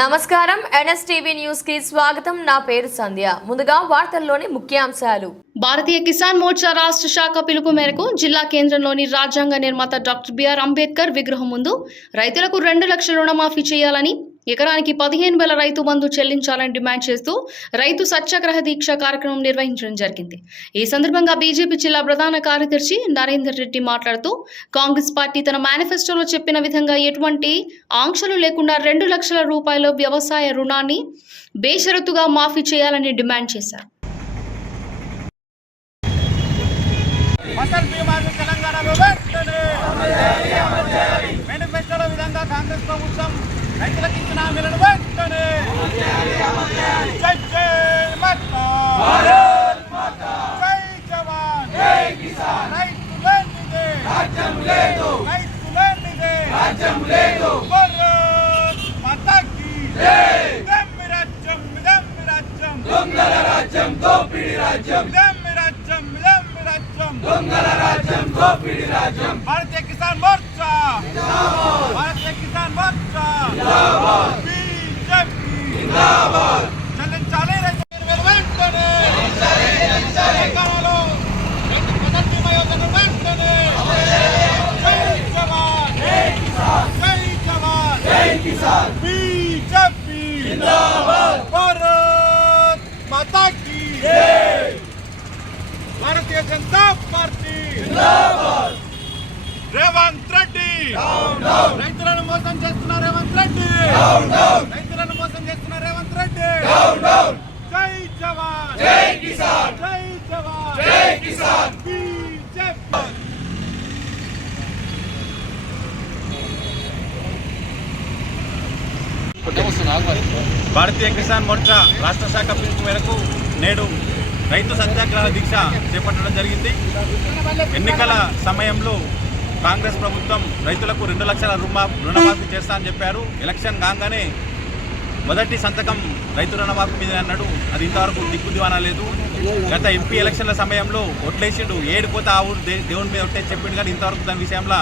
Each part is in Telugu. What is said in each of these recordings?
నమస్కారం. ఎన్ఎస్టీవీ న్యూస్కి స్వాగతం. నా పేరు సంధ్య. ముందుగా వార్తల్లోని ముఖ్యాంశాలు. భారతీయ కిసాన్ మోర్చా రాష్ట్ర శాఖ పిలుపు మేరకు జిల్లా కేంద్రంలోని రాజ్యాంగ నిర్మాత డాక్టర్ బిఆర్ అంబేద్కర్ విగ్రహం ముందు రైతులకు రెండు లక్షల రుణమాఫీ చేయాలని ఎకరానికి పదిహేను వేల రైతు బంధు చెల్లించాలని డిమాండ్ చేస్తూ రైతు సత్యాగ్రహ దీక్ష కార్యక్రమం నిర్వహించడం జరిగింది. ఈ సందర్భంగా బీజేపీ జిల్లా ప్రధాన కార్యదర్శి నరేందర్ రెడ్డి మాట్లాడుతూ కాంగ్రెస్ పార్టీ తన మేనిఫెస్టోలో చెప్పిన విధంగా ఎటువంటి ఆంక్షలు లేకుండా రెండు లక్షల రూపాయల వ్యవసాయ రుణాన్ని బేషరతుగా మాఫీ చేయాలని డిమాండ్ చేశారు. మేనిఫెస్టోలో విధంగా కాంగ్రెస్ ప్రభుత్వం రైతులకు ఇచ్చిన హామీలను వెంటనే జై జై మాతా. జై జవాన్. రైతు లేనిదే. రైతు లేనిదే. భారత్ మాతాకి ఇదమ్మి రాజ్యం ఇదమ్మి రాజ్యం. దొంగల రాజ్యం దోపిడి రాజ్యం రాజ్యం. రాజ్యం. దొంగల రాజ్యం దోపిడి రాజ్యం. భారతీయ కిసాన్ మోర్చా. భారతీయ కిసాన్ మోర్చా. బీజేపీ. చెల్లించాలి రైతులు వెంటనే. తెలంగాణలో రైతు ప్రధాన బీమా యోజన వెంటనే. జై జవాన్. జై బీజేపీ. భారత్ మాతా की జనతా పార్టీ. రేవంత్ రెడ్డి. రైతులను మోసం చేస్తున్న రేవంత్ రెడ్డి. రైతులను మోసం చేస్తున్న రేవంత్ రెడ్డి. జై జవాన్. జై కిసాన్. జై జవాన్. జై కిసాన్. భారతీయ కిసాన్ మోర్చా రాష్ట్ర శాఖ పిలుపు మేరకు నేడు రైతు సత్యాగ్రహ దీక్ష చేపట్టడం జరిగింది. ఎన్నికల సమయంలో కాంగ్రెస్ ప్రభుత్వం రైతులకు రెండు లక్షల రుణమా రుణమాఫీ చేస్తా అని చెప్పారు. ఎలక్షన్ కాగానే మొదటి సంతకం రైతు రుణమాఫీ మీద అన్నాడు. అది ఇంతవరకు దిక్కు దివానా లేదు. గత ఎంపీ ఎలక్షన్ల సమయంలో ఒట్లేసిండు. ఏడిపోతే ఆ ఊరు దే- దేవుని మీద ఒట్టే చెప్పిండు కానీ ఇంతవరకు దాని విషయంలో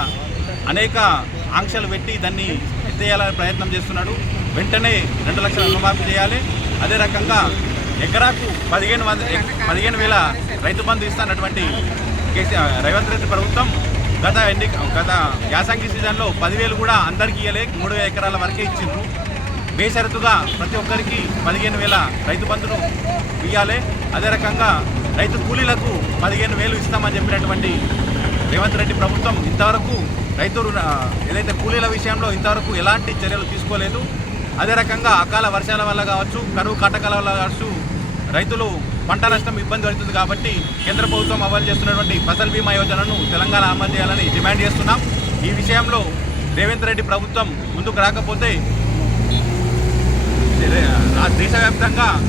అనేక ఆంక్షలు పెట్టి దాన్ని ఎత్తేయాలని ప్రయత్నం చేస్తున్నాడు. వెంటనే రెండు లక్షల రుణమాఫీ చేయాలి. అదే రకంగా ఎకరాకు పదిహేను వంద పదిహేను వేల రైతు బంధు ఇస్తున్నటువంటి కేసీఆర్ రేవంత్ రెడ్డి ప్రభుత్వం గత ఎన్ని గత యాసంగి సీజన్లో పదివేలు కూడా అందరికీ ఇవ్వలే మూడు వేల ఎకరాల వరకే ఇచ్చిండ్రు. బేషరతుగా ప్రతి ఒక్కరికి పదిహేను వేల రైతు బంధును ఇవ్వాలి అదే రకంగా రైతు కూలీలకు పదిహేను వేలు ఇస్తామని చెప్పినటువంటి రేవంత్ రెడ్డి ప్రభుత్వం ఇంతవరకు రైతు ఏదైతే కూలీల విషయంలో ఇంతవరకు ఎలాంటి చర్యలు తీసుకోలేదు. అదే రకంగా అకాల వర్షాల వల్ల కావచ్చు కరువు కాటకాల వల్ల కావచ్చు రైతులు పంట నష్టం ఇబ్బంది పడుతుంది కాబట్టి కేంద్ర ప్రభుత్వం అమలు చేస్తున్నటువంటి ఫసల్ బీమా యోజనను తెలంగాణ అమలు చేయాలని డిమాండ్ చేస్తున్నాం. ఈ విషయంలో రేవంత్ రెడ్డి ప్రభుత్వం ముందుకు రాకపోతే దేశవ్యాప్తంగా